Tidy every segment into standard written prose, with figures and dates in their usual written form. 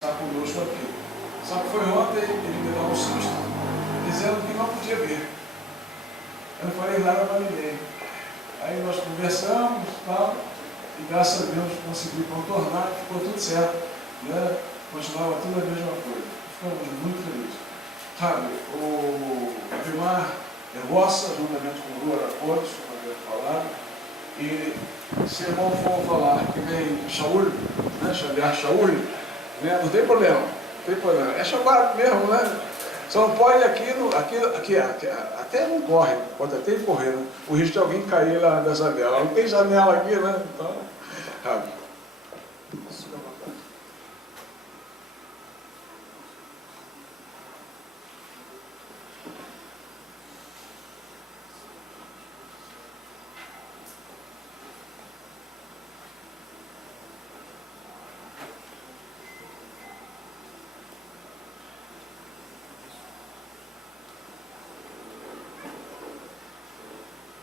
Está conosco aqui. Só que foi ontem, ele me deu um susto, dizendo que não podia vir. Eu não falei nada para ninguém. Aí nós conversamos e tal, e graças a Deus consegui contornar, ficou tudo certo. Né? Continuava tudo a mesma coisa. Ficamos muito felizes. Sabe, o Vimar é roça, juntamente com o Rua Aracotes, como eu falado, e se irmão for falar que vem Shaul, né, Xavier Shaul, né, não tem problema, não tem problema. É chamado mesmo, né? Só não pode aqui até não corre, pode até ir correndo. O risco de alguém cair lá da janela. Não tem janela aqui, né? Então, sabe?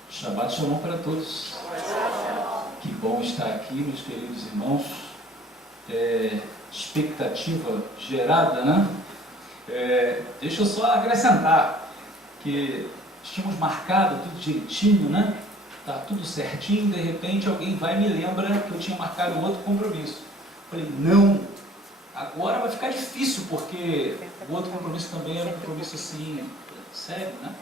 Shabbat Shalom para todos. Que bom estar aqui, meus queridos irmãos. Expectativa gerada, né? Deixa eu só acrescentar que tínhamos marcado tudo direitinho, né? Tá tudo certinho, de repente alguém vai e me lembra que eu tinha marcado outro compromisso. Falei, não, agora vai ficar difícil, porque o outro compromisso também era um compromisso assim, sério, né?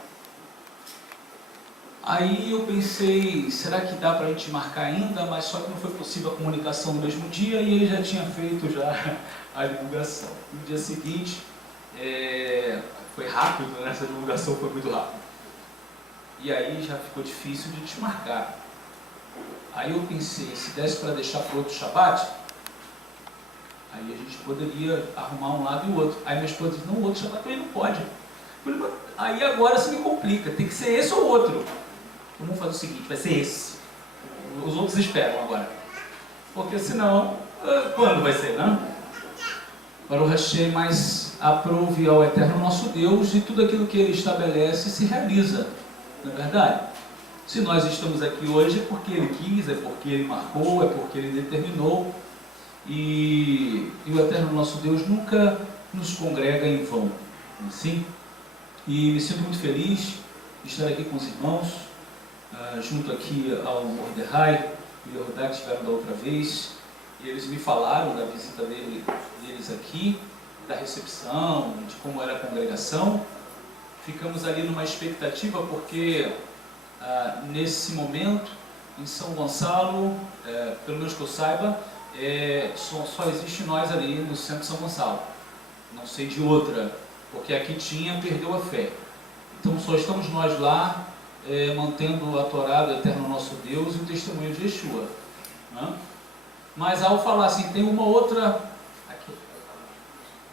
Aí eu pensei, será que dá para a gente marcar ainda? Mas só que não foi possível a comunicação no mesmo dia e ele já tinha feito a divulgação. No dia seguinte, foi rápido, né? Essa divulgação foi muito rápida. E aí já ficou difícil de te marcar. Aí eu pensei, se desse para deixar para outro Shabat, aí a gente poderia arrumar um lado e o outro. Aí minha esposa disse, não, o outro Shabat também não pode. Aí agora se me complica, tem que ser esse ou outro. Vamos fazer o seguinte, vai ser esse. Os outros esperam agora. Porque senão, quando vai ser, né? Baruch Hashem, mas aprove ao Eterno nosso Deus e tudo aquilo que Ele estabelece se realiza. Não é verdade? Se nós estamos aqui hoje é porque Ele quis, é porque Ele marcou, é porque Ele determinou. E o Eterno nosso Deus nunca nos congrega em vão. Assim? E me sinto muito feliz de estar aqui com os irmãos, junto aqui ao Mordecai e ao Rodar que estiveram da outra vez. E eles me falaram da visita deles aqui, da recepção, de como era a congregação. Ficamos ali numa expectativa porque nesse momento, em São Gonçalo, pelo menos que eu saiba, só existe nós ali no centro de São Gonçalo. Não sei de outra, porque aqui perdeu a fé. Então só estamos nós lá, mantendo a Torá do Eterno nosso Deus e o testemunho de Yeshua, né? Mas ao falar assim, tem uma outra aqui,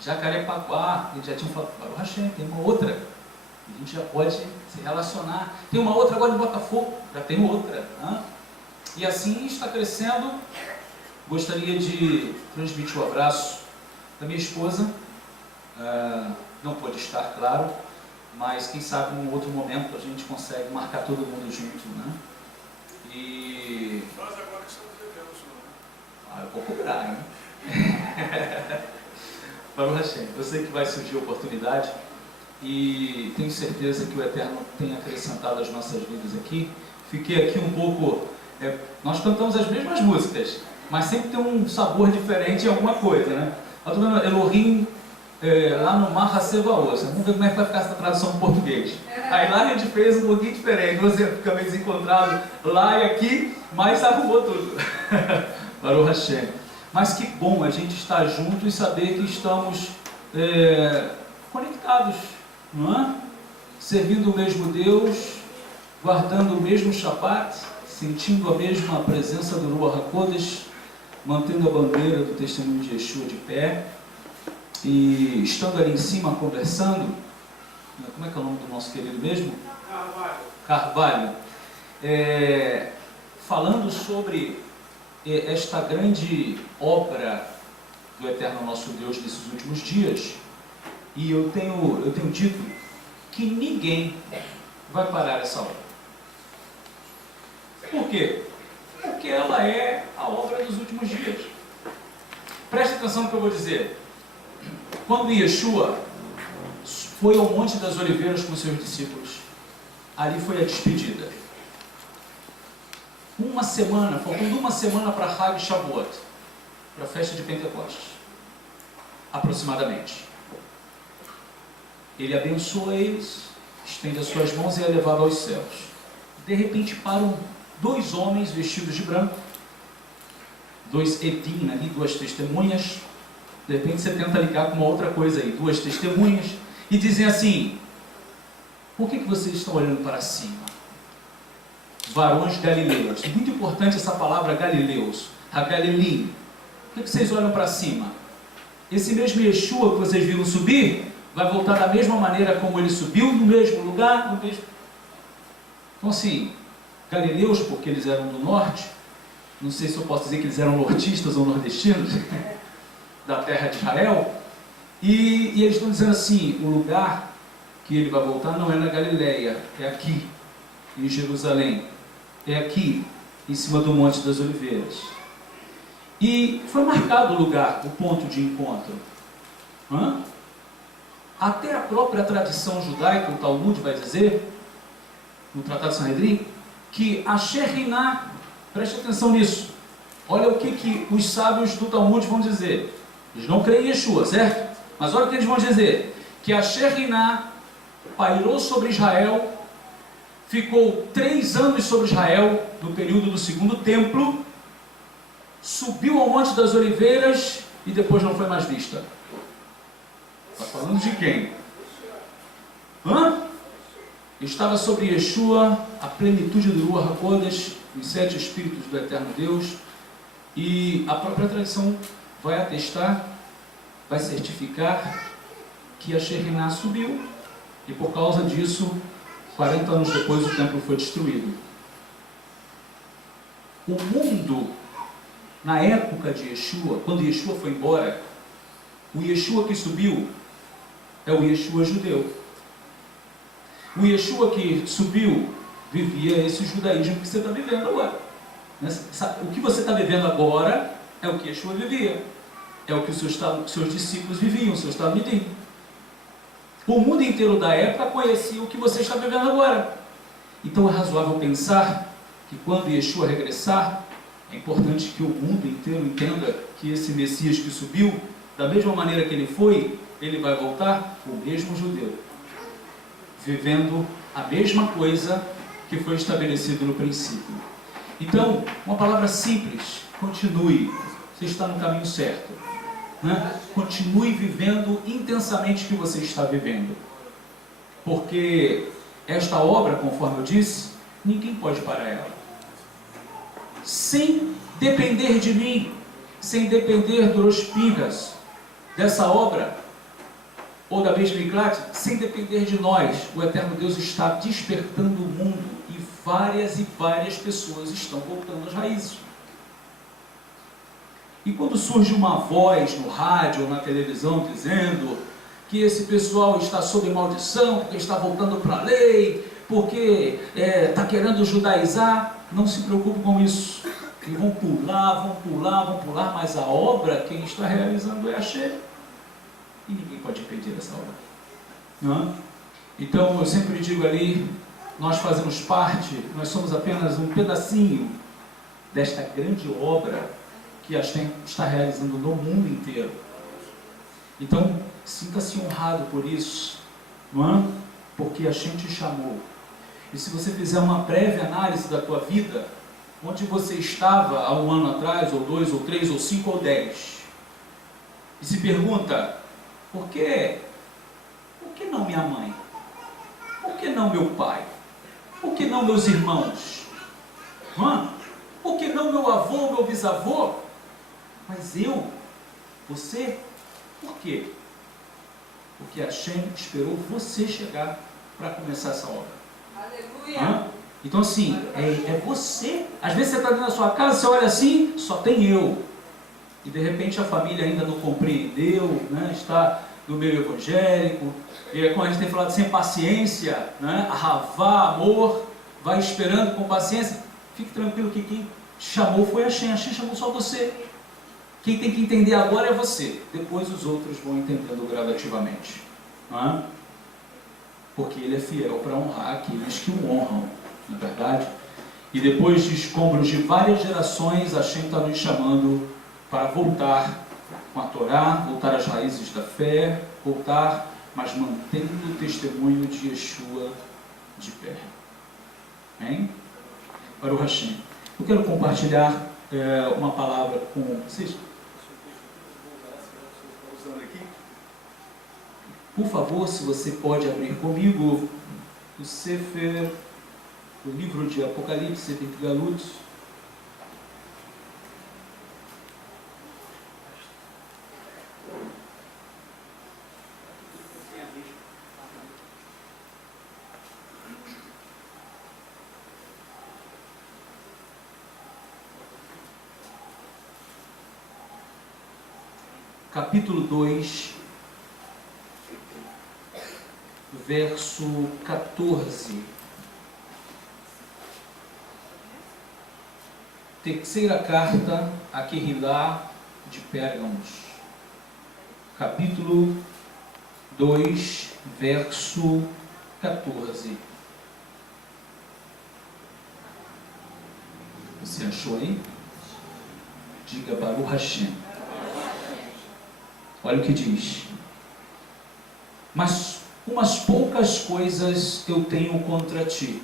Jacarepaguá, eles já tinham falado, Baruch Hashem, tem uma outra, a gente já pode se relacionar. Tem uma outra agora em Botafogo, já tem outra, né? E assim está crescendo. Gostaria de transmitir o abraço da minha esposa, não pôde estar, claro, mas quem sabe num outro momento a gente consegue marcar todo mundo junto, né? E nós agora estamos devendo, senhor, né? Eu vou cobrar, né? Baruch Hashem, eu sei que vai surgir oportunidade e tenho certeza que o Eterno tem acrescentado as nossas vidas aqui. Fiquei aqui um pouco, nós cantamos as mesmas músicas, mas sempre tem um sabor diferente em alguma coisa, né? Eu estou vendo Elohim lá no Mar Hasevaos. Vamos ver como é que vai ficar essa tradução em português. Aí lá a gente fez um pouquinho diferente. Você fica meio desencontrado lá e aqui, mas arrumou tudo. Baruch Hashem. Mas que bom a gente estar junto e saber que estamos conectados, não é? Servindo o mesmo Deus, guardando o mesmo Shabbat, sentindo a mesma presença do Ruach HaKodesh, mantendo a bandeira do testemunho de Yeshua de pé. E estando ali em cima conversando, como é que é o nome do nosso querido mesmo? Carvalho. Falando sobre esta grande obra do Eterno nosso Deus nesses últimos dias, e eu tenho dito que ninguém vai parar essa obra. Por quê? Porque ela é a obra dos últimos dias. Preste atenção no que eu vou dizer. quando Yeshua foi ao Monte das Oliveiras com seus discípulos, ali foi a despedida. Faltando uma semana para Hag Shavuot, para a festa de Pentecostes, aproximadamente. Ele abençoa eles, estende as suas mãos e é levado aos céus. De repente param dois homens vestidos de branco, dois Edim ali, duas testemunhas. De repente você tenta ligar com uma outra coisa aí, duas testemunhas, e dizem assim: por que vocês estão olhando para cima? Varões galileus. É muito importante essa palavra galileus, a Galilim. Por que vocês olham para cima? Esse mesmo Yeshua que vocês viram subir, vai voltar da mesma maneira como ele subiu, no mesmo lugar, no mesmo... Então assim, galileus, porque eles eram do norte, não sei se eu posso dizer que eles eram nortistas ou nordestinos, da terra de Israel, e eles estão dizendo assim, o lugar que ele vai voltar não é na Galileia, é aqui, em Jerusalém, é aqui, em cima do Monte das Oliveiras. E foi marcado o lugar, o ponto de encontro. Até a própria tradição judaica, o Talmud vai dizer, no Tratado Sanhedrin, que a Shekhinah, preste atenção nisso, olha o que os sábios do Talmud vão dizer. Eles não creem em Yeshua, certo? Mas olha o que eles vão dizer, que a Shekhinah pairou sobre Israel, ficou 3 anos sobre Israel, no período do segundo templo, subiu ao Monte das Oliveiras e depois não foi mais vista. Está falando de quem? Estava sobre Yeshua a plenitude do Ruach HaKodesh, os 7 Espíritos do Eterno Deus, e a própria tradição vai atestar, vai certificar que a Shekhinah subiu, e por causa disso, 40 anos depois o templo foi destruído. O mundo, na época de Yeshua, quando Yeshua foi embora, o Yeshua que subiu é o Yeshua judeu. O Yeshua que subiu vivia esse judaísmo que você está vivendo agora. O que você está vivendo agora é o que Yeshua vivia. É o que os seus discípulos viviam, os seus talmidim. O mundo inteiro da época conhecia o que você está vivendo agora. Então é razoável pensar que quando Yeshua regressar, é importante que o mundo inteiro entenda que esse Messias que subiu, da mesma maneira que ele foi, ele vai voltar o mesmo judeu, vivendo a mesma coisa que foi estabelecido no princípio. Então, uma palavra simples: continue. Você está no caminho certo. Continue vivendo intensamente o que você está vivendo, porque esta obra, conforme eu disse, ninguém pode parar ela, sem depender de mim, sem depender dos pingas dessa obra, ou da Beit Miklat, sem depender de nós. O Eterno Deus está despertando o mundo, e várias pessoas estão voltando às raízes. E quando surge uma voz no rádio ou na televisão dizendo que esse pessoal está sob maldição, porque está voltando para a lei, porque está querendo judaizar, não se preocupe com isso. E vão pular, mas a obra, quem está realizando é a Hashem. E ninguém pode impedir essa obra. Não? Então eu sempre digo ali, nós fazemos parte, nós somos apenas um pedacinho desta grande obra que a Hashem está realizando no mundo inteiro. Então, sinta-se honrado por isso, não é? Porque a Hashem te chamou. E se você fizer uma breve análise da tua vida, onde você estava há 1 ano atrás, ou 2, ou 3, ou 5, ou 10, e se pergunta: por que não minha mãe? Por que não meu pai? Por que não meus irmãos? Por que não meu avô, meu bisavô? Mas eu, você, por quê? Porque a Hashem esperou você chegar para começar essa obra. Aleluia! Então assim, é você. Às vezes você está dentro da sua casa, você olha assim, só tem eu. E de repente a família ainda não compreendeu, né? Está no meio evangélico, e como a gente tem falado, sem paciência, né? Ahavá, amor, vai esperando com paciência. Fique tranquilo que quem chamou foi a Hashem chamou só você. Quem tem que entender agora é você, depois os outros vão entendendo gradativamente. Não é? Porque ele é fiel para honrar aqueles que o honram, não é verdade? E depois de escombros de várias gerações, Hashem está nos chamando para voltar com a Torá, voltar às raízes da fé, voltar, mas mantendo o testemunho de Yeshua de pé. Amém? Para o Hashem. Eu quero compartilhar uma palavra com vocês. Por favor, se você pode abrir comigo o Sefer, o livro de Apocalipse, Sefer Galut. Capítulo 2, verso 14. Terceira carta a Querrilá de Pérgamos. Capítulo 2, verso 14. Você achou aí? Diga Baruch Hashem. Olha o que diz. Mas umas poucas coisas eu tenho contra ti,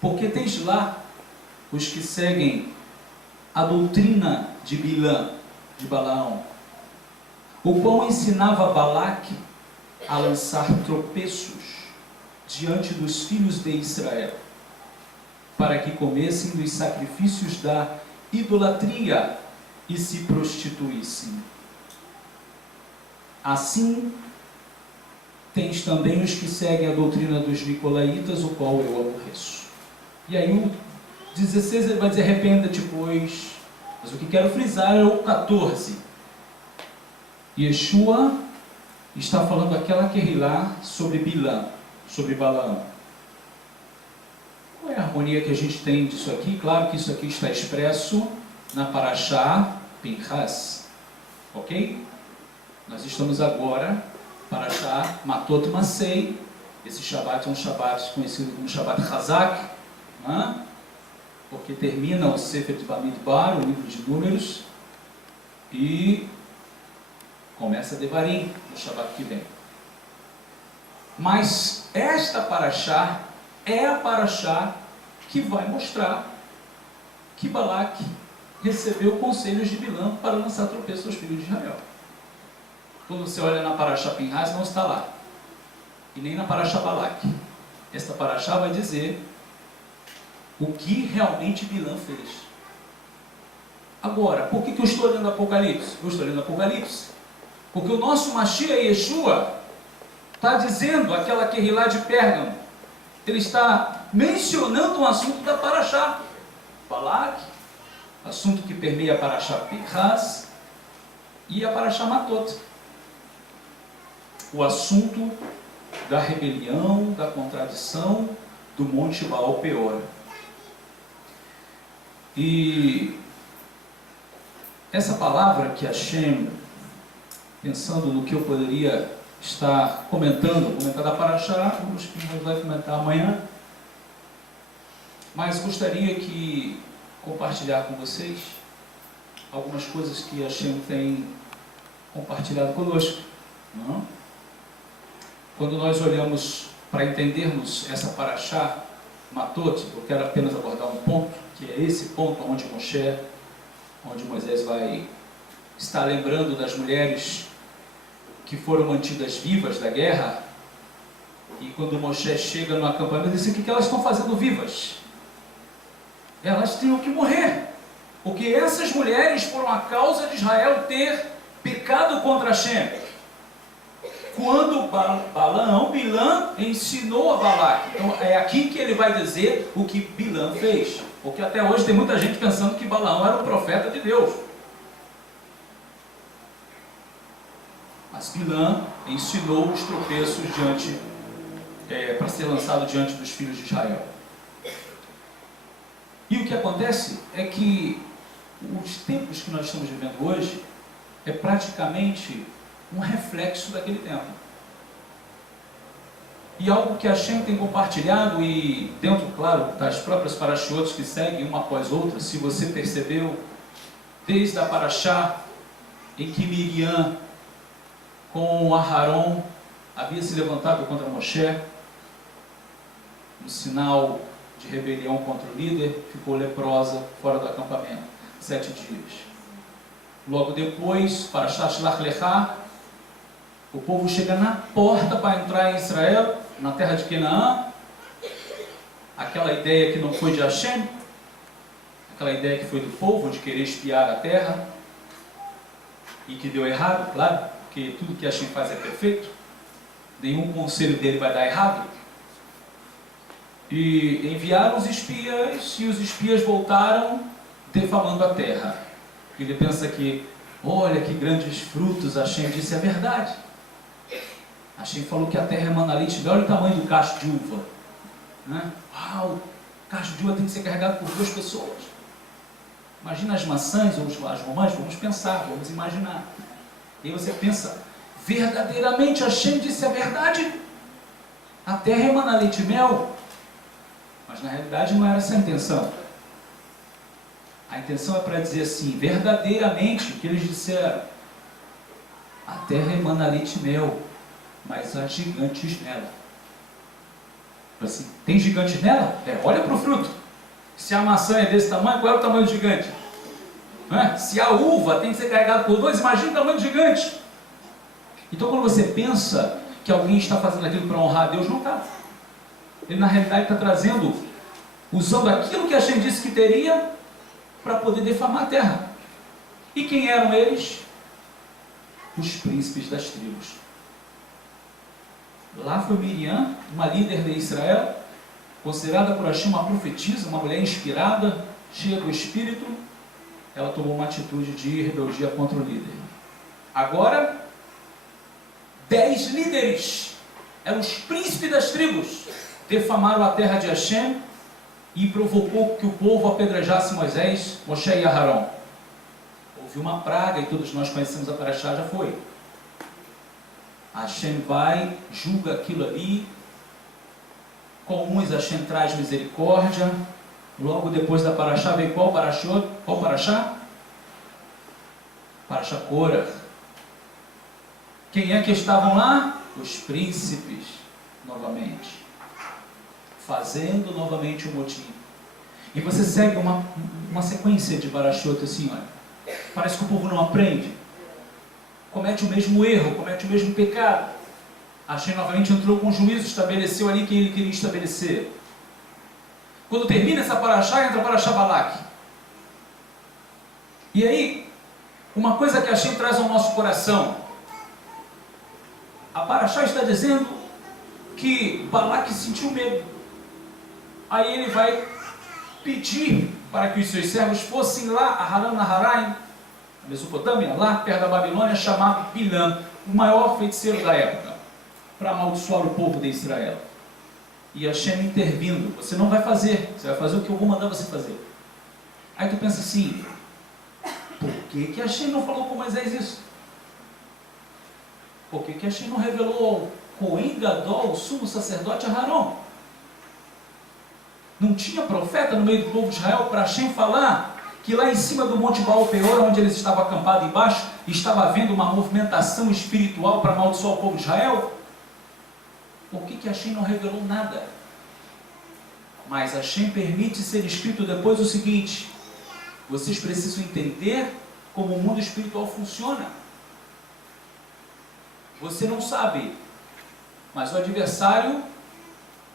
porque tens lá os que seguem a doutrina de Bilã, de Balaão, o qual ensinava Balaque a lançar tropeços diante dos filhos de Israel, para que comessem dos sacrifícios da idolatria e se prostituíssem. Assim, tens também os que seguem a doutrina dos Nicolaitas, o qual eu aborreço. E aí o 16 ele vai dizer, arrependa-te, pois. Mas o que quero frisar é o 14. Yeshua está falando aquela Querrilá sobre Bilã, sobre Balaão. Qual é a harmonia que a gente tem disso aqui? Claro que isso aqui está expresso na Parashá Pinchas, ok? Nós estamos agora, Parashá Matot Masei. Esse Shabat é um Shabat conhecido como Shabat Hazak, né? Porque termina o Sefer de Bamidbar, o livro de Números, e começa Devarim, no Shabat que vem. Mas esta Parashá é a Parashá que vai mostrar que Balaque recebeu conselhos de Bilã para lançar tropeço aos filhos de Israel. Quando você olha na Parashá Pinhas, não está lá. E nem na Parashá Balaque. Esta Parashá vai dizer o que realmente Bilã fez. Agora, por que eu estou lendo Apocalipse? Eu estou lendo Apocalipse porque o nosso Mashiach Yeshua está dizendo aquela Querrilá de Pérgamo. Ele está mencionando um assunto da Parashá Balaque, assunto que permeia a Parashá Pinhas e a Parashá Matot. O assunto da rebelião, da contradição do Monte Baal Peor. E essa palavra que Hashem, pensando no que eu poderia estar comentando a Parashá, o Espírito vai comentar amanhã, mas gostaria que compartilhar com vocês algumas coisas que Hashem tem compartilhado conosco. Não? Quando nós olhamos para entendermos essa Parashá Matot, eu quero apenas abordar um ponto, que é esse ponto onde Moisés vai estar lembrando das mulheres que foram mantidas vivas da guerra, e quando Moshe chega no acampamento, ele diz: o que elas estão fazendo vivas? Elas tinham que morrer, porque essas mulheres foram a causa de Israel ter pecado contra Hashem. Quando Bilã ensinou a Balaque. Então é aqui que ele vai dizer o que Bilã fez, porque até hoje tem muita gente pensando que Balaão era um profeta de Deus. Mas Bilã ensinou os tropeços para ser lançado diante dos filhos de Israel. E o que acontece é que os tempos que nós estamos vivendo hoje é praticamente um reflexo daquele tempo. E algo que a Hashem tem compartilhado, e dentro, claro, das próprias parashotes que seguem uma após outra, se você percebeu, desde a parashá em que Miriam com Aharon havia se levantado contra Moshe, no sinal de rebelião contra o líder, ficou leprosa fora do acampamento, 7 dias. Logo depois, parashá Shlach Lechá, o povo chega na porta para entrar em Israel, na terra de Canaã. Aquela ideia que não foi de Hashem, aquela ideia que foi do povo de querer espiar a terra, e que deu errado, claro, porque tudo que Hashem faz é perfeito, nenhum conselho dele vai dar errado. E enviaram os espias, e os espias voltaram defamando a terra. Ele pensa que, olha que grandes frutos, Hashem disse a verdade. Hashem falou que a terra é manalite, olha o tamanho do cacho de uva. Né? Uau, o cacho de uva tem que ser carregado por 2 pessoas. Imagina as maçãs ou as romãs, vamos pensar, vamos imaginar. E aí você pensa, verdadeiramente Hashem disse a verdade? A terra emana leite e mel? Mas na realidade não era essa a intenção. A intenção é para dizer assim, verdadeiramente o que eles disseram. A terra emana leite e mel, mas há gigantes nela. Assim, tem gigantes nela? Olha para o fruto. Se a maçã é desse tamanho, qual é o tamanho do gigante? Não é? Se a uva tem que ser carregada por 2, imagina o tamanho do gigante. Então quando você pensa que alguém está fazendo aquilo para honrar a Deus, não está. Ele na realidade está trazendo, usando aquilo que Hashem disse que teria, para poder defamar a terra. E quem eram eles? Os príncipes das tribos. Lá foi Miriam, uma líder de Israel, considerada por Hashem uma profetisa, uma mulher inspirada, cheia do Espírito. Ela tomou uma atitude de rebeldia contra o líder. Agora, 10 líderes, eram os príncipes das tribos, defamaram a terra de Hashem e provocou que o povo apedrejasse Moisés, Moshe e Aharon. Houve uma praga, e todos nós conhecemos a parashá, já foi. Hashem vai, julga aquilo ali. Com uns Hashem traz misericórdia. Logo depois da parashá veio qual parashá? Qual parashá? Parashá Korah. Quem é que estavam lá? Os príncipes, novamente. Fazendo novamente o motim. E você segue uma sequência de parashot assim, olha. Parece que o povo não aprende. Comete o mesmo erro, comete o mesmo pecado. Hashem novamente entrou com juízo, estabeleceu ali quem ele queria estabelecer. Quando termina essa parashá, entra a parashá Balak. E aí, uma coisa que Hashem traz ao nosso coração. A parashá está dizendo que Balak sentiu medo. Aí ele vai pedir para que os seus servos fossem lá a Haran Naharaim, na Mesopotâmia, lá perto da Babilônia, chamado Bilam, o maior feiticeiro da época, para amaldiçoar o povo de Israel. E Hashem intervindo, você não vai fazer, você vai fazer o que eu vou mandar você fazer. Aí tu pensa assim, por que Hashem não falou com Moisés isso? Por que Hashem não revelou ao Cohen Gadol, o sumo sacerdote Aharon? Não tinha profeta no meio do povo de Israel para Hashem falar que lá em cima do Monte Baal Peor, onde eles estavam acampados embaixo, estava havendo uma movimentação espiritual para amaldiçoar o povo de Israel? Por que Hashem não revelou nada? Mas Hashem permite ser escrito depois o seguinte: vocês precisam entender como o mundo espiritual funciona. Você não sabe, mas o adversário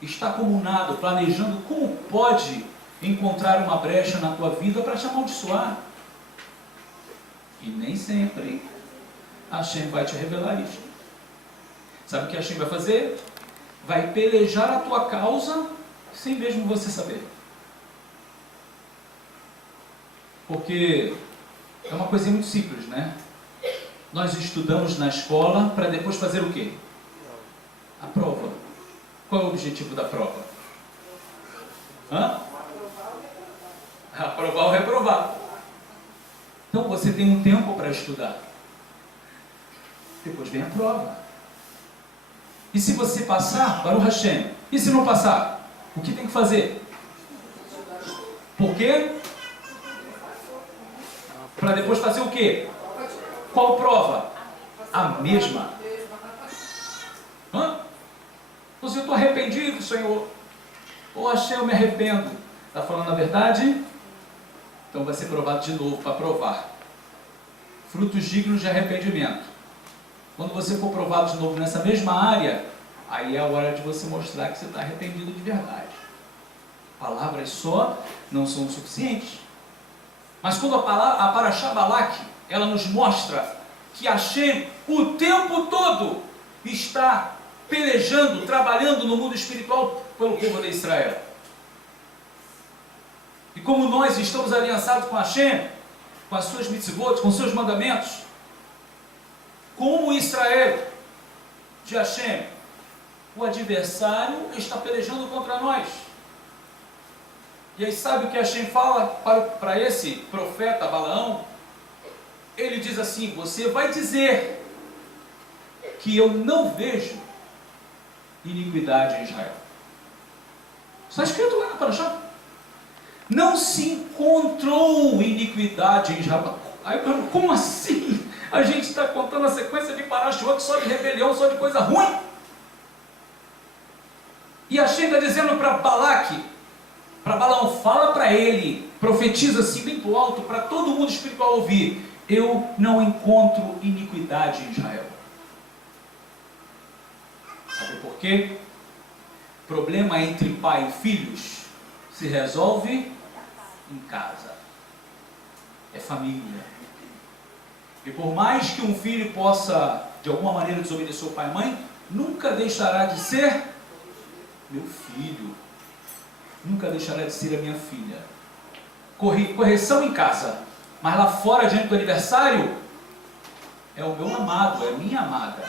está comunado, planejando como pode encontrar uma brecha na tua vida para te amaldiçoar. E nem sempre Hashem vai te revelar isso. Sabe o que Hashem vai fazer? Vai pelejar a tua causa sem mesmo você saber. Porque é uma coisa muito simples, né? Nós estudamos na escola para depois fazer o quê? A prova. Qual é o objetivo da prova? Aprovar ou reprovar. Então você tem um tempo para estudar. Depois vem a prova. E se você passar, Baruch Hashem. E se não passar, o que tem que fazer? Por quê? Para depois fazer o quê? Qual prova? A mesma. Hã? Então, se eu estou arrependido, Senhor, ou Hashem, eu me arrependo. Está falando a verdade? Então vai ser provado de novo, para provar. Frutos dignos de arrependimento. Quando você for provado de novo nessa mesma área, aí é a hora de você mostrar que você está arrependido de verdade. Palavras só não são suficientes. Mas quando a Parashá Balak, ela nos mostra que Hashem, o tempo todo, está pelejando, trabalhando no mundo espiritual pelo povo de Israel. E como nós estamos aliançados com Hashem, com as suas mitzvot, com os seus mandamentos, como Israel de Hashem, o adversário está pelejando contra nós. E aí sabe o que Hashem fala para esse profeta Balaão? Ele diz assim: você vai dizer que eu não vejo iniquidade em Israel. Está escrito lá na Parashá. Não se encontrou iniquidade em Israel. Aí eu pergunto, como assim? A gente está contando a sequência de Parashot só de rebelião, só de coisa ruim. E Hashem está dizendo para Balaque, para Balaão, fala para ele, profetiza assim bem do alto, para todo mundo espiritual ouvir: eu não encontro iniquidade em Israel. Sabe por quê? Problema entre pai e filhos se resolve em casa. É família. E por mais que um filho possa, de alguma maneira, desobedecer o pai e mãe, nunca deixará de ser meu filho. Nunca deixará de ser a minha filha. Correção em casa, mas lá fora, diante do aniversário, é o meu amado, é a minha amada.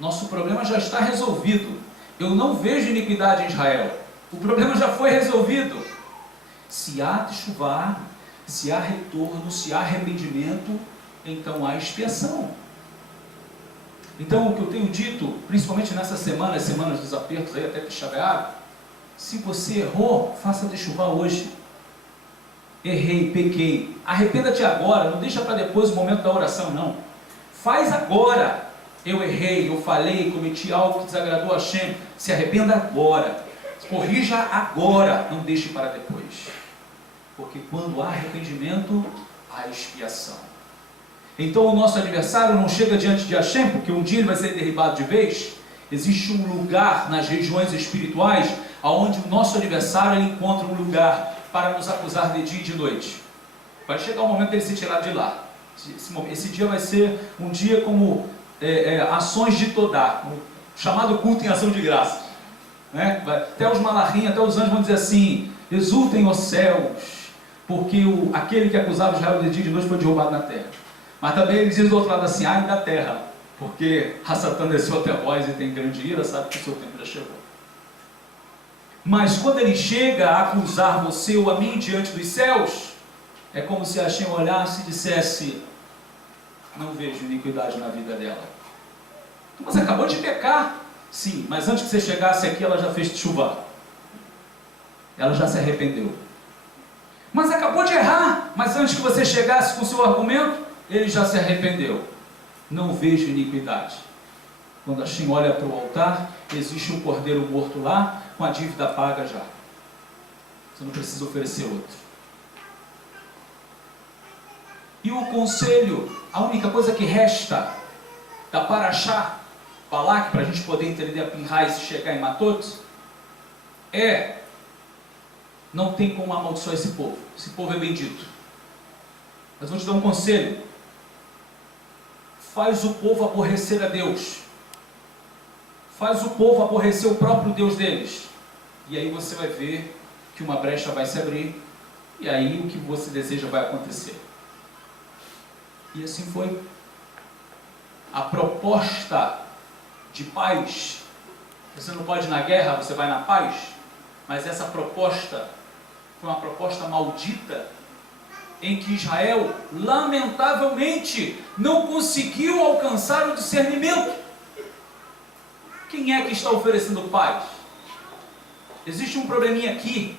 Nosso problema já está resolvido. Eu não vejo iniquidade em Israel. O problema já foi resolvido. Se há teshuvá, se há retorno, se há arrependimento, então há expiação. Então o que eu tenho dito, principalmente nessas semanas dos apertos aí até Tisha B'Av, se você errou, faça teshuvá hoje. Errei, pequei, arrependa-te agora, não deixa para depois o momento da oração, não. Faz agora. Eu errei, eu falei, cometi algo que desagradou a Hashem. Se arrependa agora. Corrija agora, não deixe para depois. Porque quando há arrependimento, há expiação. Então o nosso adversário não chega diante de Hashem, porque um dia ele vai ser derribado de vez. Existe um lugar nas regiões espirituais, onde o nosso adversário ele encontra um lugar para nos acusar de dia e de noite. Vai chegar o momento dele ser tirado de lá. Esse dia vai ser um dia como ações de Todá, chamado culto em ação de graça. Né? Até os malachim, até os anjos vão dizer assim: exultem os céus, porque aquele que acusava Israel de dia e de noite foi derrubado na terra. Mas também ele diz do outro lado assim: ai da terra, porque a Satã desceu até vós e tem grande ira, sabe que o seu tempo já chegou. Mas quando ele chega a acusar você ou a mim diante dos céus, é como se Hashem olhasse e dissesse: não vejo iniquidade na vida dela. Mas acabou de pecar. Sim, mas antes que você chegasse aqui, ela já fez chuva. Ela já se arrependeu. Mas acabou de errar. Mas antes que você chegasse com o seu argumento, ele já se arrependeu. Não vejo iniquidade. Quando Hashem olha para o altar, existe um cordeiro morto lá, com a dívida paga já. Você não precisa oferecer outro. E o conselho, a única coisa que resta da Parashá Balak, para a gente poder entender a Pinhais e chegar em Matot, não tem como amaldiçoar esse povo. Esse povo é bendito. Mas vou te dar um conselho: faz o povo aborrecer a Deus. Faz o povo aborrecer o próprio Deus deles. E aí você vai ver que uma brecha vai se abrir, e aí o que você deseja vai acontecer. E assim foi. A proposta de paz, você não pode ir na guerra, você vai na paz, mas essa proposta foi uma proposta maldita, em que Israel, lamentavelmente, não conseguiu alcançar o discernimento. Quem é que está oferecendo paz? Existe um probleminha aqui,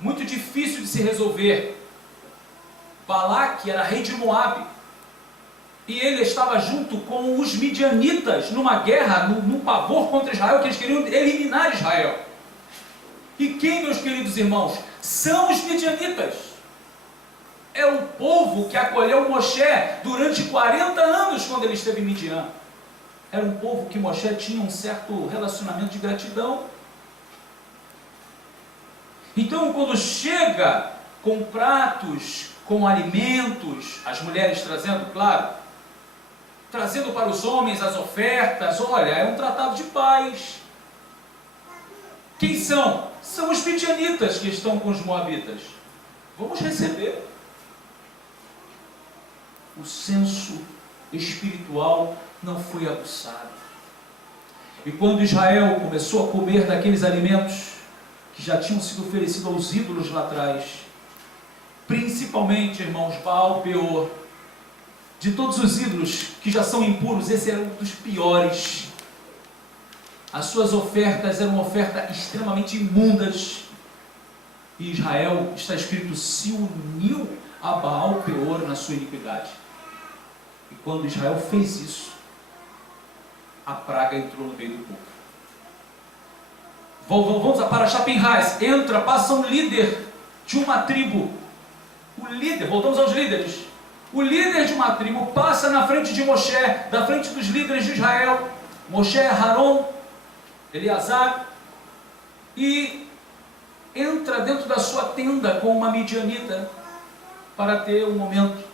muito difícil de se resolver. Balaque era rei de Moabe, e ele estava junto com os midianitas numa guerra, num pavor contra Israel, que eles queriam eliminar Israel. E quem, meus queridos irmãos, são os midianitas? É o povo que acolheu Moshe durante 40 anos quando ele esteve em Midian. Era um povo que Moshe tinha um certo relacionamento de gratidão. Então, quando chega com pratos, com alimentos, as mulheres trazendo, claro, trazendo para os homens as ofertas, olha, é um tratado de paz. Quem são? São os midianitas que estão com os moabitas. Vamos receber. O senso espiritual não foi aguçado. E quando Israel começou a comer daqueles alimentos que já tinham sido oferecidos aos ídolos lá atrás, principalmente, irmãos, Baal, Peor, de todos os ídolos que já são impuros, esse era um dos piores. As suas ofertas eram ofertas extremamente imundas. E Israel, está escrito, se uniu a Baal Peor na sua iniquidade. E quando Israel fez isso, a praga entrou no meio do povo. Vamos para Parashá Pinhas. Entra, passa um líder de uma tribo. O líder, voltamos aos líderes. O líder de uma tribo passa na frente de Moshe, da frente dos líderes de Israel. Moshe, Haron, Eleazar, e entra dentro da sua tenda com uma midianita para ter um momento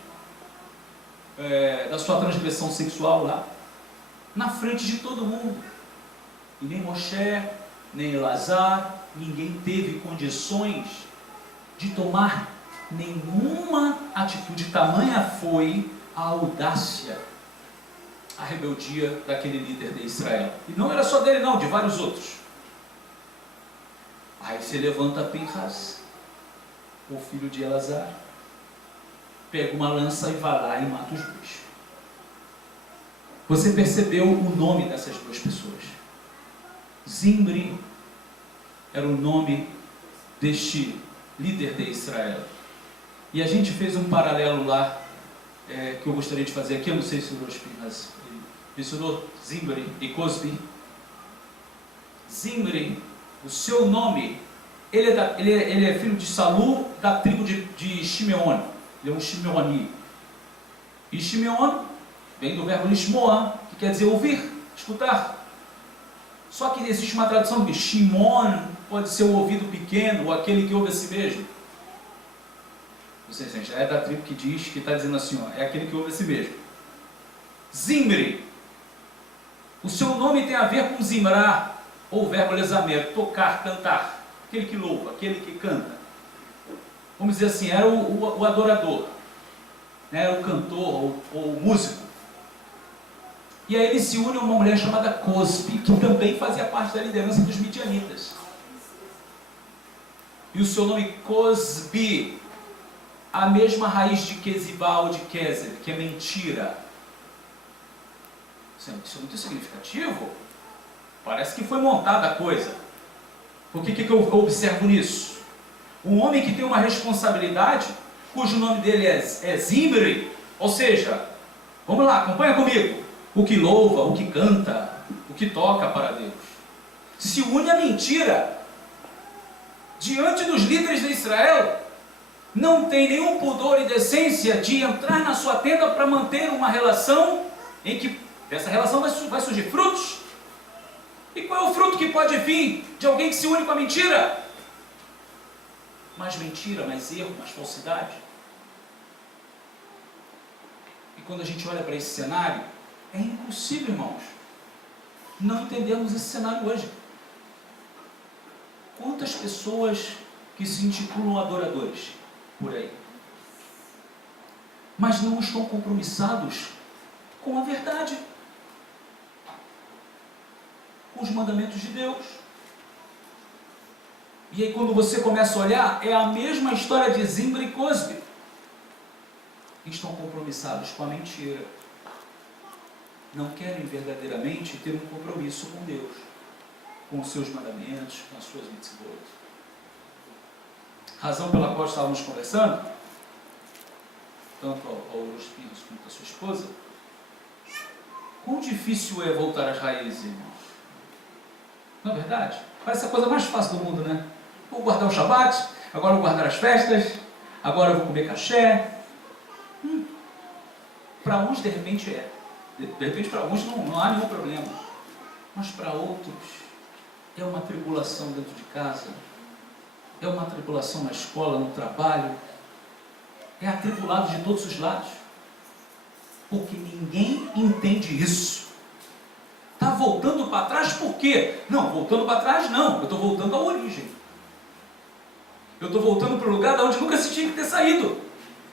da sua transgressão sexual lá, na frente de todo mundo. E nem Moshe, nem Eleazar, ninguém teve condições de tomar nenhuma atitude. Tamanha foi a audácia, a rebeldia daquele líder de Israel. E não era só dele não, de vários outros. Aí se levanta Pinhas, o filho de Eleazar, pega uma lança e vai lá e mata os dois. Você percebeu o nome dessas duas pessoas? Zimri era o nome deste líder de Israel. E a gente fez um paralelo lá, que eu gostaria de fazer aqui. Eu não sei se o Rosh Pinhas mencionou Zimri e Cosbi. Zimri, o seu nome, ele é filho de Salu, da tribo de Shimeon. Ele é um Shimeoni. E Shimeon vem do verbo lishmoa, que quer dizer ouvir, escutar. Só que existe uma tradução de Shimon, pode ser o ouvido pequeno, ou aquele que ouve a si mesmo. Não sei, gente, é da tribo que diz, que está dizendo assim, ó, é aquele que ouve a si mesmo. Zimri. O seu nome tem a ver com zimrar, ou o verbo lesamer, tocar, cantar. Aquele que louva, aquele que canta. Vamos dizer assim, era o adorador, né? Era o cantor, ou o músico. E aí ele se une a uma mulher chamada Cosbi, que também fazia parte da liderança dos midianitas. E o seu nome Cosbi, a mesma raiz de Kezibá ou de Kezer, que é mentira. Isso é muito significativo. Parece que foi montada a coisa. Porque o que eu observo nisso? Um homem que tem uma responsabilidade, cujo nome dele é Zimri, ou seja, vamos lá, acompanha comigo. O que louva, o que canta, o que toca para Deus, se une à mentira. Diante dos líderes de Israel, não tem nenhum pudor e decência de entrar na sua tenda para manter uma relação em que dessa relação vai surgir frutos. E qual é o fruto que pode vir de alguém que se une com a mentira? Mais mentira, mais erro, mais falsidade. E quando a gente olha para esse cenário, é impossível, irmãos, não entendermos esse cenário hoje. Quantas pessoas que se intitulam adoradores por aí, mas não estão compromissados com a verdade, com os mandamentos de Deus. E aí quando você começa a olhar, é a mesma história de Zimri e Cosbi. estão compromissados com a mentira. Não querem verdadeiramente ter um compromisso com Deus, com os seus mandamentos, com as suas mitzvot. Razão pela qual estávamos conversando, tanto ao Luiz Pinhos quanto a sua esposa, quão difícil é voltar às raízes, irmãos? Não é verdade? Parece a coisa mais fácil do mundo, né? Vou guardar o Shabat, agora vou guardar as festas, agora eu vou comer caché. Para uns, de repente, é. De repente, para alguns não há nenhum problema. Mas para outros, é uma tribulação dentro de casa, é uma tribulação na escola, no trabalho, é atribulado de todos os lados. Porque ninguém entende isso. Está voltando para trás por quê? Não, voltando para trás não, eu estou voltando à origem. Eu estou voltando para o lugar de onde nunca se tinha que ter saído.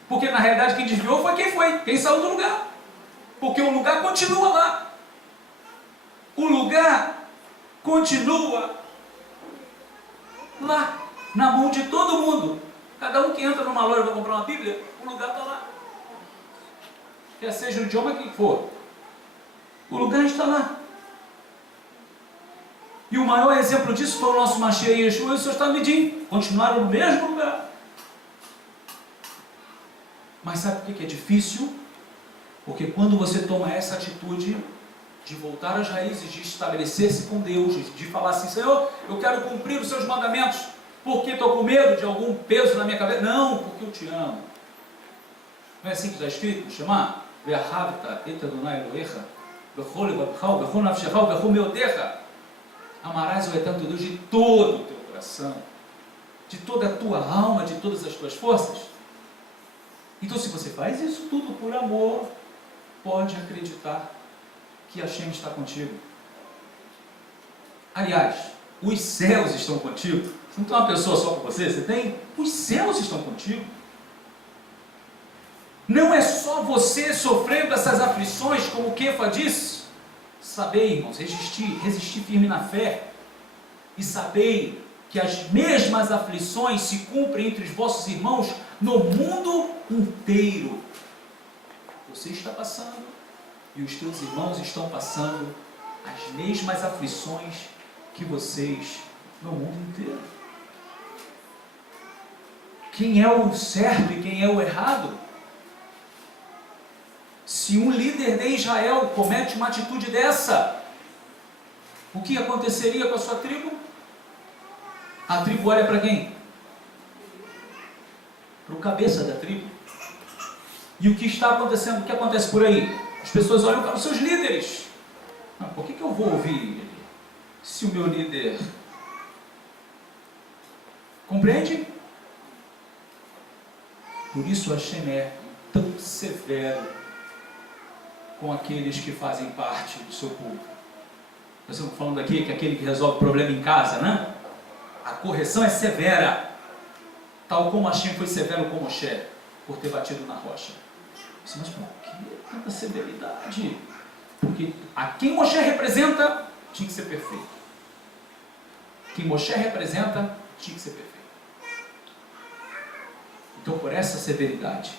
Porque na realidade quem desviou foi, quem saiu do lugar. Porque o lugar continua lá. O lugar continua lá, na mão de todo mundo. Cada um que entra numa loja para comprar uma Bíblia, o lugar está lá. Quer seja o idioma que for, o lugar está lá. E o maior exemplo disso foi o nosso Mashiach Yeshua e o seu Talmidim. Continuaram no mesmo lugar. Mas sabe por que é difícil? Porque quando você toma essa atitude de voltar às raízes, de estabelecer-se com Deus, de falar assim, Senhor, eu quero cumprir os seus mandamentos, porque estou com medo de algum peso na minha cabeça. Não, porque eu te amo. Não é assim que está escrito no Shema? Amarás o eterno Deus de todo o teu coração, de toda a tua alma, de todas as tuas forças. Então, se você faz isso tudo por amor, pode acreditar que Hashem está contigo. Aliás, os céus estão contigo. Você não tem uma pessoa só com você, você tem? Os céus estão contigo. Não é só você sofrendo essas aflições, como o Kefa disse. Sabei, irmãos, resistir firme na fé. E sabei que as mesmas aflições se cumprem entre os vossos irmãos no mundo inteiro. Você está passando e os teus irmãos estão passando as mesmas aflições que vocês no mundo inteiro. Quem é o certo e quem é o errado? Se um líder de Israel comete uma atitude dessa, o que aconteceria com a sua tribo? A tribo olha para quem? Para o cabeça da tribo. E o que está acontecendo? O que acontece por aí? As pessoas olham para os seus líderes. Não, por que eu vou ouvir ele? Se o meu líder... Compreende? Por isso Hashem é tão severo com aqueles que fazem parte do seu povo. Nós estamos falando aqui que aquele que resolve problema em casa, né? A correção é severa, tal como Hashem foi severo com Moshe, por ter batido na rocha. Mas por que tanta severidade? Porque a quem Moshe representa, tinha que ser perfeito. Quem Moshe representa, tinha que ser perfeito. Então, por essa severidade.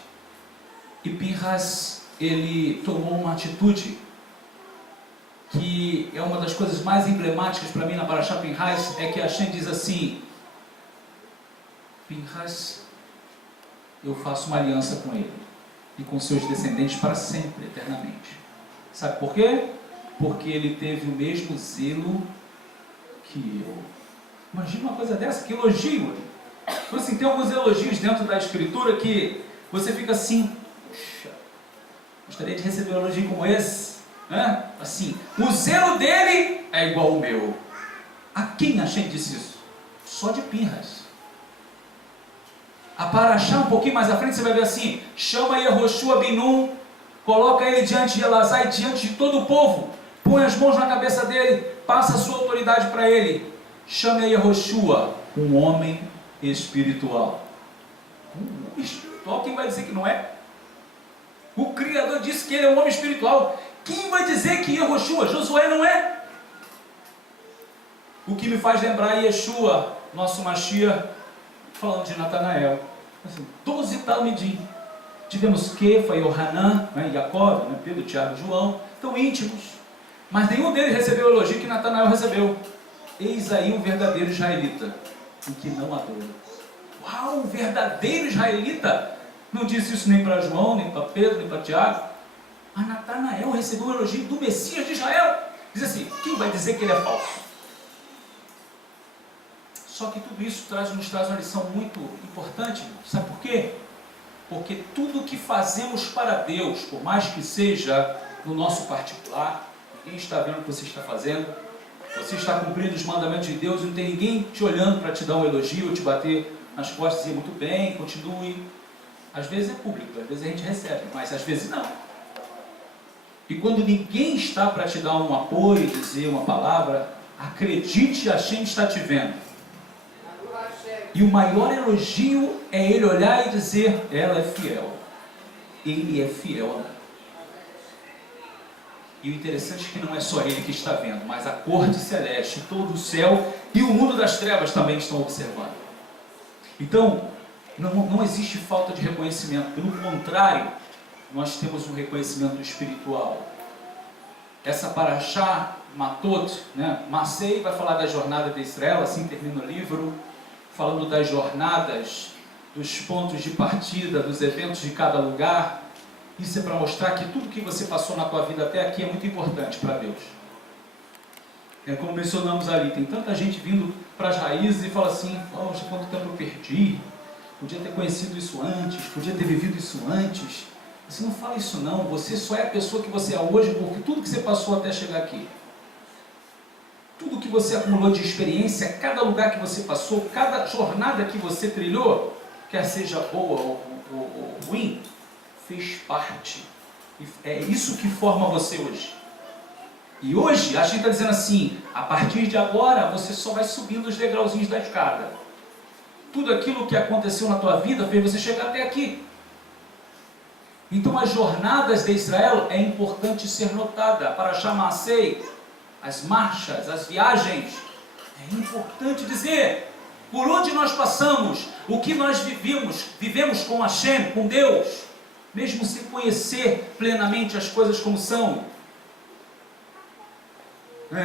E Pinhas, ele tomou uma atitude que é uma das coisas mais emblemáticas para mim na Parashá Pinhas, é que Hashem diz assim: Pinhas, eu faço uma aliança com ele e com seus descendentes para sempre, eternamente. Sabe por quê? Porque ele teve o mesmo zelo que eu. Imagina uma coisa dessa, que elogio. Então, assim, tem alguns elogios dentro da escritura que você fica assim, puxa, gostaria de receber um elogio como esse, né? Assim, o zelo dele é igual ao meu. A quem Hashem disse isso? Só de Pinhas. A Parashá, um pouquinho mais à frente, você vai ver assim: chama Yehoshua bin Nun, coloca ele diante de Elazar e diante de todo o povo, põe as mãos na cabeça dele, passa a sua autoridade para ele. Chame a Yehoshua, um homem espiritual. Um homem espiritual, quem vai dizer que não é? O Criador disse que ele é um homem espiritual. Quem vai dizer que Yehoshua, Josué, não é? O que me faz lembrar Yeshua, nosso Mashiach, falando de Natanael. Assim, 12 Talmidim. Tivemos Kefa e Ohanan, né, Jacó, né, Pedro, Tiago e João, tão íntimos, mas nenhum deles recebeu o elogio que Natanael recebeu. Eis aí um verdadeiro israelita, o que não adora. Uau, um verdadeiro israelita! Não disse isso nem para João, nem para Pedro, nem para Tiago. Mas Natanael recebeu o elogio do Messias de Israel. Diz assim, quem vai dizer que ele é falso? Só que tudo isso nos traz uma lição muito importante. Sabe por quê? Porque tudo que fazemos para Deus, por mais que seja no nosso particular, ninguém está vendo o que você está fazendo, você está cumprindo os mandamentos de Deus, não tem ninguém te olhando para te dar um elogio, te bater nas costas e dizer muito bem, continue. Às vezes é público, às vezes a gente recebe, mas às vezes não. E quando ninguém está para te dar um apoio, dizer uma palavra, acredite, a gente está te vendo. E o maior elogio é ele olhar e dizer, ela é fiel. Ele é fiel a mim. E o interessante é que não é só ele que está vendo, mas a corte celeste, todo o céu e o mundo das trevas também estão observando. Então, não existe falta de reconhecimento. Pelo contrário, nós temos um reconhecimento espiritual. Essa Parashá Matot, né? Macei vai falar da jornada de Israel, assim termina o livro, falando das jornadas, dos pontos de partida, dos eventos de cada lugar. Isso é para mostrar que tudo que você passou na tua vida até aqui é muito importante para Deus. É como mencionamos ali, tem tanta gente vindo para as raízes e fala assim, poxa, quanto tempo eu perdi, podia ter conhecido isso antes, podia ter vivido isso antes. Você não fala isso não, você só é a pessoa que você é hoje, porque tudo que você passou até chegar aqui, tudo que você acumulou de experiência, cada lugar que você passou, cada jornada que você trilhou, quer seja boa ou ruim, fez parte. É isso que forma você hoje. E hoje a gente está dizendo assim, a partir de agora você só vai subindo os degrauzinhos da escada. Tudo aquilo que aconteceu na tua vida fez você chegar até aqui. Então as jornadas de Israel é importante ser notada. Para chamar as marchas, as viagens, é importante dizer por onde nós passamos, o que nós vivemos com Hashem, com Deus, mesmo sem conhecer plenamente as coisas como são.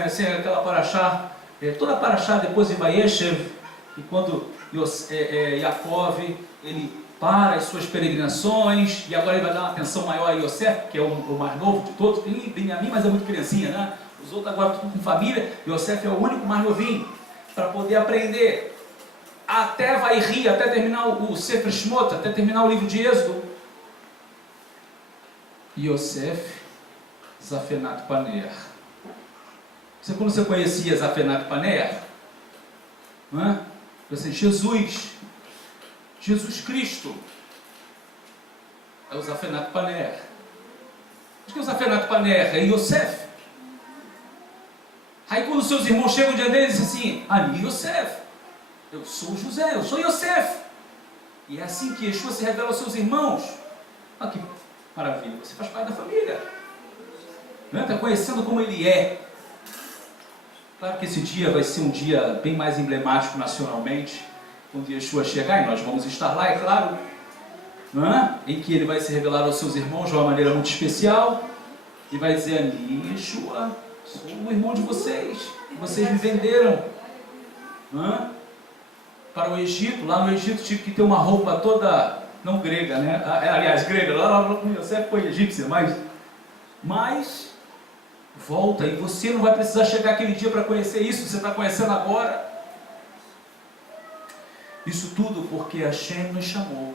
Assim, aquela Parashá, toda a Parashá depois de Vayeshev, e quando Yaakov, ele para as suas peregrinações, e agora ele vai dar uma atenção maior a Yosef, que é o mais novo de todos. Tem Benjamim, mas é muito criancinha, né? Os outros agora estão com família, Yosef é o único mais novinho, para poder aprender, até vai rir, até terminar o Sefer Shmot, até terminar o livro de Êxodo. Yosef Zafenat Paneah. Quando você conhecia Zafenat Paneah? Não é? Você, Jesus Cristo é o Zafenat Paneah. Acho que o Zafenat Paneah é Yosef. Aí quando os seus irmãos chegam diante dele, dizem assim, Ali Yosef, eu sou José, eu sou Yosef. E é assim que Yeshua se revela aos seus irmãos. Olha que maravilha, você faz parte da família. Está conhecendo como ele é. Claro que esse dia vai ser um dia bem mais emblemático nacionalmente, quando Yeshua chegar, e nós vamos estar lá, é claro, não é? Em que ele vai se revelar aos seus irmãos de uma maneira muito especial, e vai dizer ali, Yeshua, sou o irmão de vocês me venderam, não é? Para o Egito. Lá no Egito tive que ter uma roupa toda, não grega, né? Aliás, grega, lá no Yosef foi egípcia, mas volta, e você não vai precisar chegar aquele dia para conhecer isso, você está conhecendo agora. Isso tudo porque Hashem nos chamou.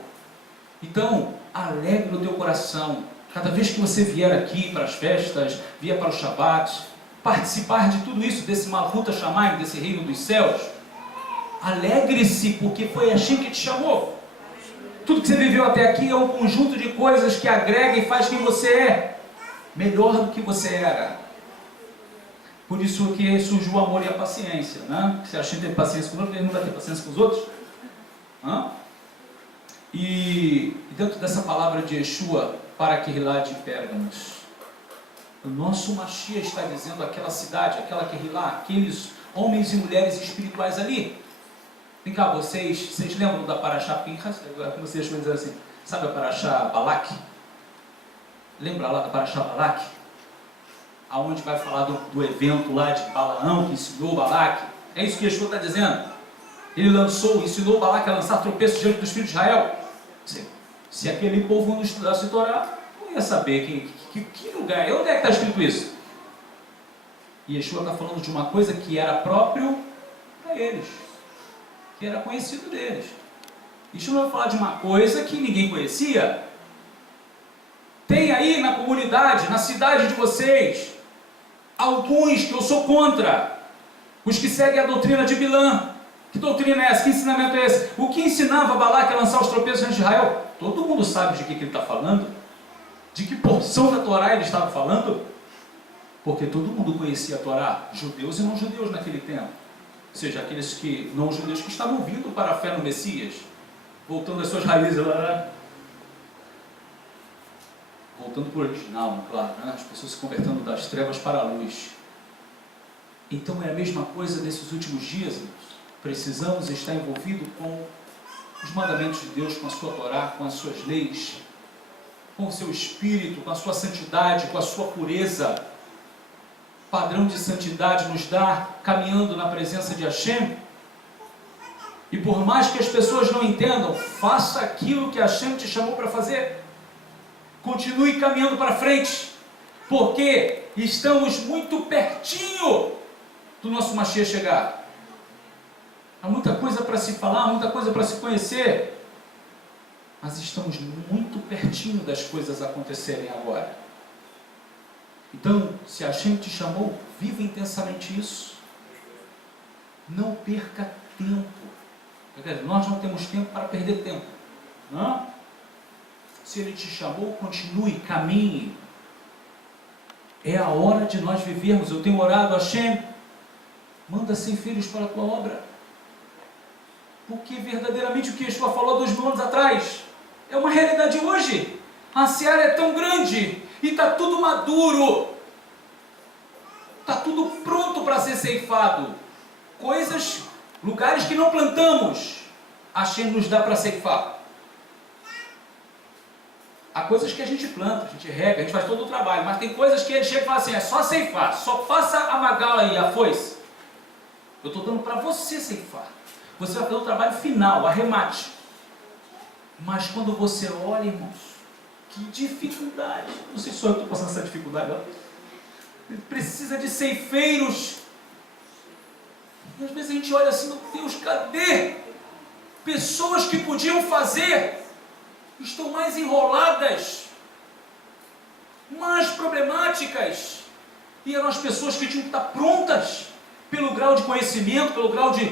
Então, alegre o teu coração, cada vez que você vier aqui para as festas, vier para o Shabat, participar de tudo isso, desse Malhut Shamayim, desse reino dos céus, alegre-se, porque foi Hashem que te chamou. Tudo que você viveu até aqui é um conjunto de coisas que agrega e faz quem você é, melhor do que você era. Por isso que surgiu o amor e a paciência, né? Se a gente tem paciência com os outros, ele não vai ter paciência com os outros. E dentro dessa palavra de Yeshua, para Kehilá de Pérgamos, o nosso Mashiach está dizendo aquela cidade, aquela Kehilá, aqueles homens e mulheres espirituais ali. Vem cá, vocês lembram da Parashá Pinchas? Agora vocês vão dizer assim, Sabe a Paraxá Balaque? Lembra lá da Paraxá Balaque? Aonde vai falar do evento lá de Balaão, que ensinou Balaque. É isso que Yeshua está dizendo. Ele ensinou Balaque a lançar tropeços diante dos filhos de Israel. Se aquele povo não estudasse Torá, não ia saber que lugar é. Onde é que está escrito isso? E Yeshua está falando de uma coisa que era próprio para eles, que era conhecido deles. Yeshua vai falar de uma coisa que ninguém conhecia. Tem aí na comunidade, na cidade de vocês, alguns que eu sou contra, os que seguem a doutrina de Bilã. Que doutrina é essa? Que ensinamento é esse? O que ensinava Balaque a lançar os tropeços diante de Israel? Todo mundo sabe de que ele está falando? De que porção da Torá ele estava falando? Porque todo mundo conhecia a Torá, judeus e não judeus naquele tempo. Ou seja, aqueles que não judeus que estavam vindo para a fé no Messias, voltando às suas raízes lá, voltando para o original, claro, né? As pessoas se convertendo das trevas para a luz. Então é a mesma coisa nesses últimos dias, irmãos. Precisamos estar envolvidos com os mandamentos de Deus, com a sua Torá, com as suas leis, com o seu espírito, com a sua santidade, com a sua pureza. Padrão de santidade nos dá caminhando na presença de Hashem. E por mais que as pessoas não entendam, faça aquilo que Hashem te chamou para fazer. Continue caminhando para frente, porque estamos muito pertinho do nosso Mashiach chegar. Há muita coisa para se falar, muita coisa para se conhecer, mas estamos muito pertinho das coisas acontecerem agora. Então, se Hashem te chamou, viva intensamente isso. Não perca tempo. Nós não temos tempo para perder tempo. Não? Se Ele te chamou, continue, caminhe. É a hora de nós vivermos. Eu tenho orado, Hashem, manda 100 filhos para a tua obra. Porque verdadeiramente o que Yeshua falou 2000 anos atrás é uma realidade hoje. A seara é tão grande e está tudo maduro, está tudo pronto para ser ceifado. Coisas, lugares que não plantamos, Hashem nos dá para ceifar. Há coisas que a gente planta, a gente rega, a gente faz todo o trabalho, mas tem coisas que ele chega e fala assim, é só ceifar, só faça a magala aí, a foice. Eu estou dando para você ceifar. Você vai fazer o trabalho final, arremate. Mas quando você olha, irmãos, que dificuldade. Não sei se só eu estou passando essa dificuldade. Ele precisa de ceifeiros. E às vezes a gente olha assim, meu Deus, cadê? Pessoas que podiam fazer, estão mais enroladas, mais problemáticas. E eram as pessoas que tinham que estar prontas, pelo grau de conhecimento, pelo grau de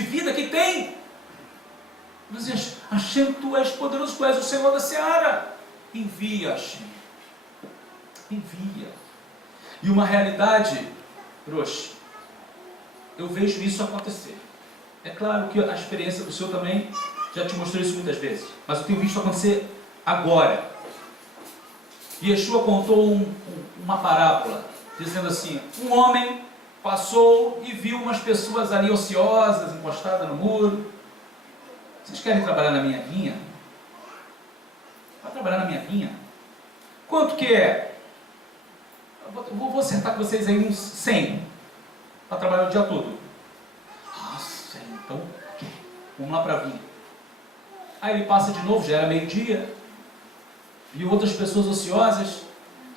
vida que tem. Mas Hashem, tu és poderoso, tu és o Senhor da seara. Envia, Hashem. Envia. E uma realidade, Rosh, eu vejo isso acontecer. É claro que a experiência do Senhor também já te mostrou isso muitas vezes, mas eu tenho visto acontecer agora. Yeshua contou uma parábola, dizendo assim, um homem passou e viu umas pessoas ali ociosas, encostadas no muro. Vocês querem trabalhar na minha vinha? Vai trabalhar na minha vinha? Quanto que é? Vou acertar com vocês aí uns 100 para trabalhar o dia todo. Ah, 100, então vamos lá para a vinha. Aí ele passa de novo, já era meio-dia, e outras pessoas ociosas,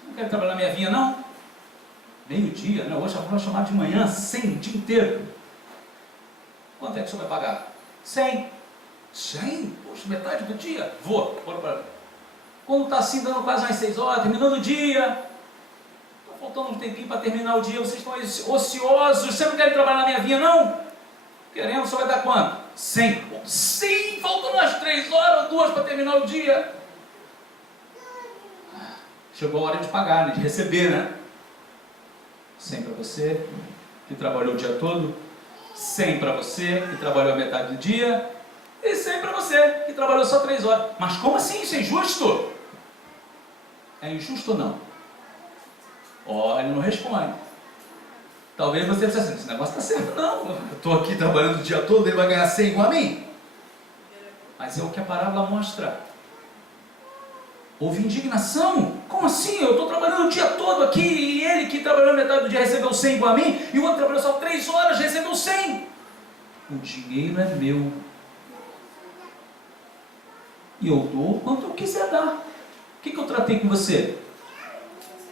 não querem trabalhar na minha vinha não? Meio-dia, né? Hoje vamos chamar de manhã, 100, o dia inteiro. Quanto é que o senhor vai pagar? 100. 100? Poxa, metade do dia? Vou, bora para. Quando está assim, dando quase umas 6 horas, terminando o dia, está faltando um tempinho para terminar o dia, vocês estão ociosos, vocês não querem trabalhar na minha vinha não? Querendo, só vai dar quanto? 100. 100, faltam umas 3 horas ou 2 para terminar o dia. Chegou a hora de pagar, né? De receber, né? 100 para você, que trabalhou o dia todo, 100 para você, que trabalhou a metade do dia, e 100 para você, que trabalhou só 3 horas. Mas como assim? Isso é injusto? É injusto ou não? Ó, ele não responde. Talvez você pense assim, esse negócio está certo. Não, eu estou aqui trabalhando o dia todo, ele vai ganhar 100 igual a mim. Mas é o que a parábola mostra. Houve indignação. Como assim? Eu estou trabalhando o dia todo aqui e ele que trabalhou metade do dia recebeu 100 igual a mim e o outro trabalhou só 3 horas, recebeu 100. O dinheiro é meu. E eu dou quanto eu quiser dar. O que eu tratei com você?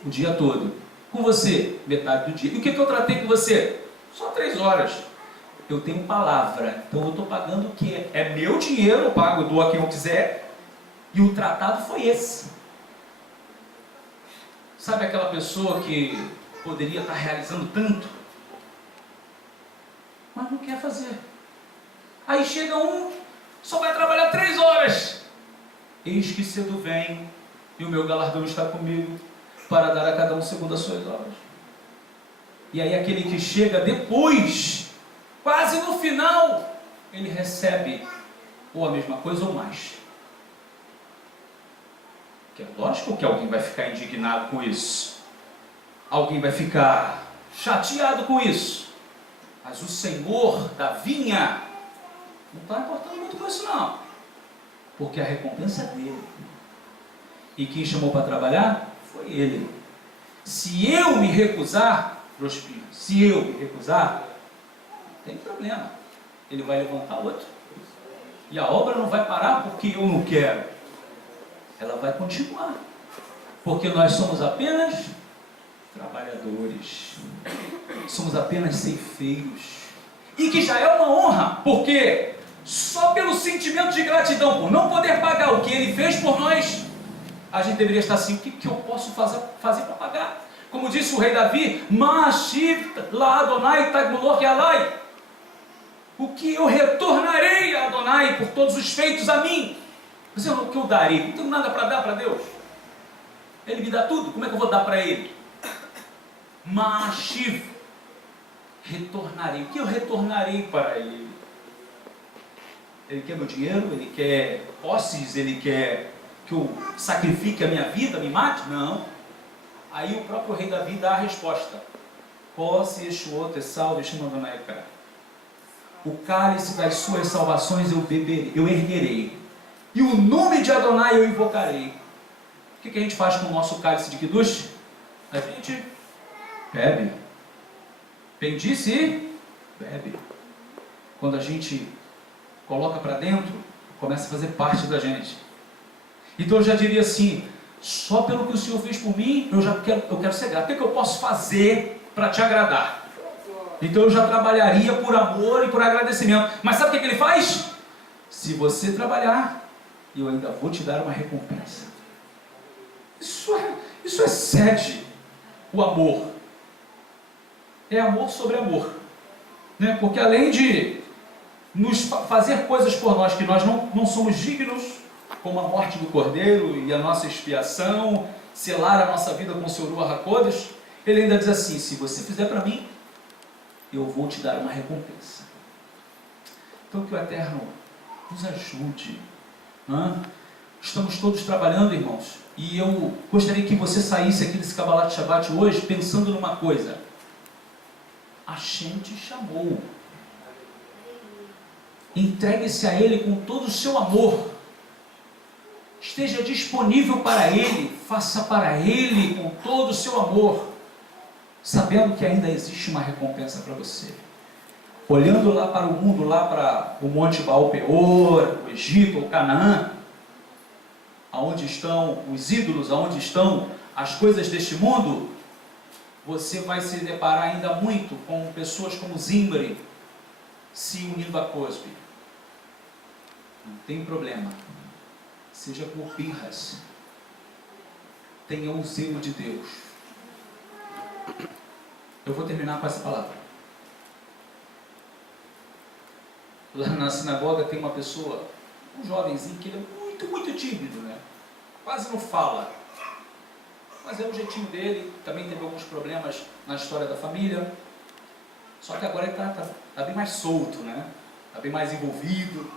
O dia todo. Com você, metade do dia. E o que eu tratei com você? Só 3 horas. Eu tenho palavra. Então eu estou pagando o quê? É meu dinheiro, eu pago, eu dou a quem eu quiser. E o tratado foi esse. Sabe aquela pessoa que poderia estar realizando tanto, mas não quer fazer. Aí chega um, só vai trabalhar 3 horas. Eis que cedo vem, e o meu galardão está comigo, para dar a cada um segundo as suas obras. E aí aquele que chega depois, quase no final, ele recebe ou a mesma coisa ou mais. Que é lógico que alguém vai ficar indignado com isso. Alguém vai ficar chateado com isso. Mas o Senhor da vinha não está importando muito com isso não. Porque a recompensa é dele. E quem chamou para trabalhar foi ele. Se eu me recusar, Prospino, se eu me recusar, não tem problema. Ele vai levantar outro. E a obra não vai parar porque eu não quero. Ela vai continuar. Porque nós somos apenas trabalhadores. Somos apenas ceifeiros. E que já é uma honra, porque só pelo sentimento de gratidão, por não poder pagar o que ele fez por nós, a gente deveria estar assim, o que eu posso fazer para pagar? Como disse o rei Davi, Ma'ashiv la Adonai tagmulor alai. O que eu retornarei a Adonai por todos os feitos a mim? Mas o que eu darei? Não tenho nada para dar para Deus. Ele me dá tudo, como é que eu vou dar para ele? Ma'ashiv, retornarei. O que eu retornarei para ele? Ele quer meu dinheiro? Ele quer posses? Ele quer que eu sacrifique a minha vida, me mate? Não. Aí o próprio rei Davi dá a resposta. Posse Yeshuot Esau Vishmandonaika. O cálice das suas salvações eu beberei, eu erguerei. E o nome de Adonai eu invocarei. O que a gente faz com o nosso cálice de Kiddush? A gente bebe. Bendice e bebe. Quando a gente coloca para dentro, começa a fazer parte da gente. Então eu já diria assim, só pelo que o Senhor fez por mim, eu quero ser grato. O que eu posso fazer para te agradar? Então eu já trabalharia por amor e por agradecimento. Mas sabe o que ele faz? Se você trabalhar, eu ainda vou te dar uma recompensa. Isso excede o amor. É amor sobre amor, né? Porque além de nos fazer coisas por nós que nós não somos dignos, como a morte do Cordeiro e a nossa expiação, selar a nossa vida com o seu Ruach HaKodesh, ele ainda diz assim, se você fizer para mim, eu vou te dar uma recompensa. Então que o Eterno nos ajude. Estamos todos trabalhando, irmãos, e eu gostaria que você saísse aqui desse Kabbalat Shabbat hoje pensando numa coisa. Hashem te chamou. Entregue-se a Ele com todo o seu amor. Esteja disponível para Ele. Faça para Ele com todo o seu amor. Sabendo que ainda existe uma recompensa para você. Olhando lá para o mundo, lá para o Monte Baal Peor, o Egito, o Canaã, aonde estão os ídolos, aonde estão as coisas deste mundo, você vai se deparar ainda muito com pessoas como Zimri se unindo a Cosbe. Não tem problema. Seja por birras. Tenha o zelo de Deus. Eu vou terminar com essa palavra. Lá na sinagoga tem uma pessoa, um jovenzinho, que ele é muito, muito tímido, né? Quase não fala. Mas é o jeitinho dele, também teve alguns problemas na história da família. Só que agora ele está bem mais solto, né? Está bem mais envolvido.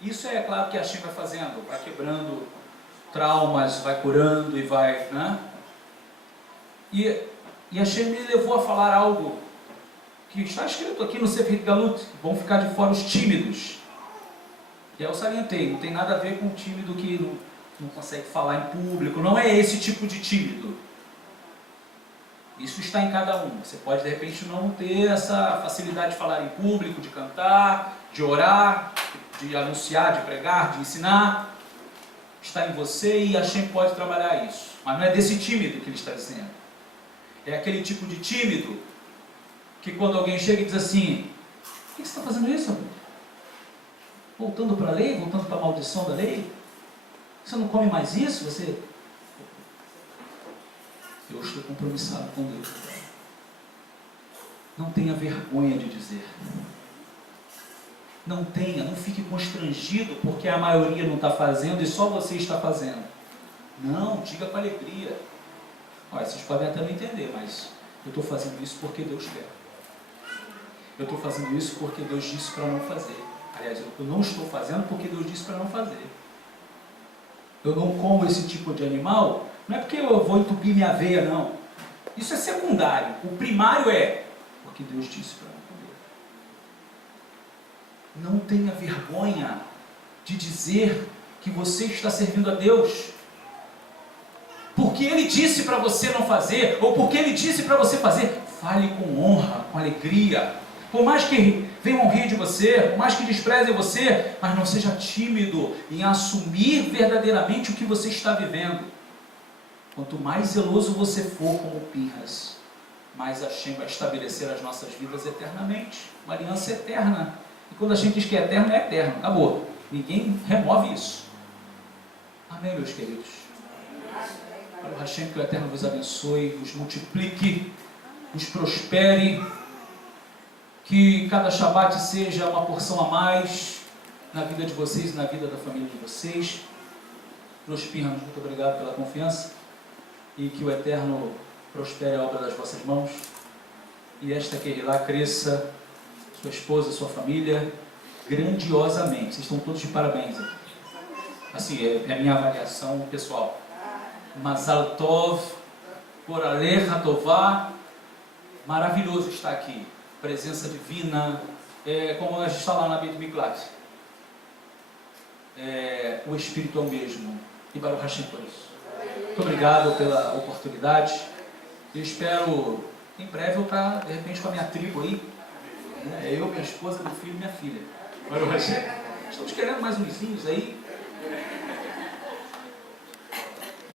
Isso é claro que a Hashem vai fazendo, vai quebrando traumas, vai curando e vai, né? E a Hashem me levou a falar algo que está escrito aqui no Sefer Galut, vão ficar de fora os tímidos. E aí eu salientei, não tem nada a ver com o tímido que não consegue falar em público. Não é esse tipo de tímido. Isso está em cada um. Você pode, de repente, não ter essa facilidade de falar em público, de cantar, de orar, de anunciar, de pregar, de ensinar. Está em você e a Hashem pode trabalhar isso. Mas não é desse tímido que ele está dizendo. É aquele tipo de tímido que quando alguém chega e diz assim: por que você está fazendo isso, amigo? Voltando para a lei? Voltando para a maldição da lei? Você não come mais isso? Eu estou compromissado com Deus. Não tenha vergonha de dizer. Não fique constrangido porque a maioria não está fazendo e só você está fazendo. Não, diga com alegria. Olha, vocês podem até não entender, mas eu estou fazendo isso porque Deus quer. Eu estou fazendo isso porque Deus disse para não fazer. Aliás, eu não estou fazendo porque Deus disse para não fazer. Eu não como esse tipo de animal, não é porque eu vou entupir minha veia, não. Isso é secundário. O primário é porque Deus disse para não comer. Não tenha vergonha de dizer que você está servindo a Deus. Porque Ele disse para você não fazer, ou porque Ele disse para você fazer, fale com honra, com alegria. Por mais que venham rir de você, por mais que desprezem você, mas não seja tímido em assumir verdadeiramente o que você está vivendo. Quanto mais zeloso você for como Pinhas, mais Hashem vai estabelecer as nossas vidas eternamente. Uma aliança eterna. E quando a gente diz que é eterno, é eterno. Acabou. Ninguém remove isso. Amém, meus queridos? Para o Hashem, que o Eterno vos abençoe, vos multiplique, vos prospere, que cada Shabat seja uma porção a mais na vida de vocês e na vida da família de vocês. Prospiramos, muito obrigado pela confiança, e que o Eterno prospere a obra das vossas mãos, e esta Kehilá cresça, sua esposa, sua família, grandiosamente. Vocês estão todos de parabéns aqui. Assim, é a minha avaliação pessoal. Mazal Tov, por Alecha Tová, maravilhoso estar aqui, presença divina, como a gente está lá na Beit Miklat, o Espírito é o mesmo, e Baruch Hashem por isso. Muito obrigado pela oportunidade, eu espero em breve eu estar, de repente, com a minha tribo aí, né? Eu, minha esposa, meu filho e minha filha. Baruch Hashem. Estamos querendo mais uns vizinhos aí.